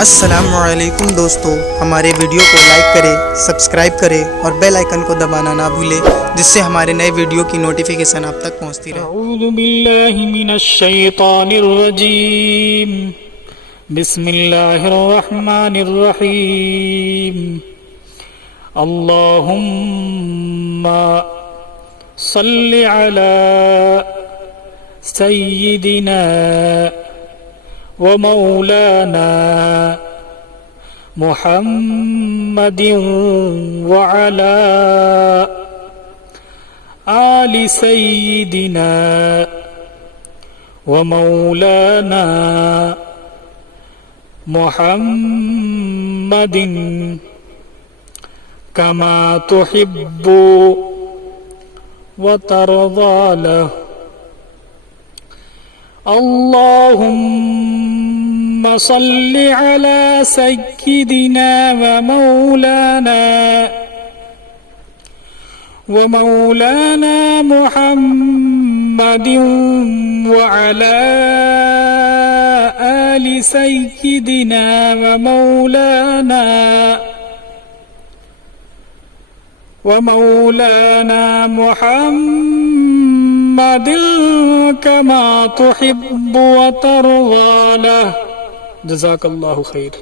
अस्सलामुअलैकुम दोस्तों, हमारे वीडियो को लाइक करें, सब्सक्राइब करें और बेल आइकन को दबाना ना भूलें, जिससे हमारे नए वीडियो की नोटिफिकेशन आप तक पहुंचती रहे। अऊज़ु बिल्लाहि मिनश शैतानिर रजीम। बिस्मिल्लाहिर रहमानिर रहीम। अल्लाहुम्मा सल्लि अला सय्यिदिना व मौलाना मुहम्मदिन व अला आलि सय्यिदिना व मौलाना मुहम्मदिन कमा तुहिब्बु व तर्दा लहु। अल्लाहुम्मा सल्लि अला सय्यिदिना व मौलाना मुहम्मदिन व अला आलि सय्यिदिना व मौलाना मुहम्मदिन कमा तुहिब्बु व तर्दा लहु। जज़ाकल्लाहु खैर।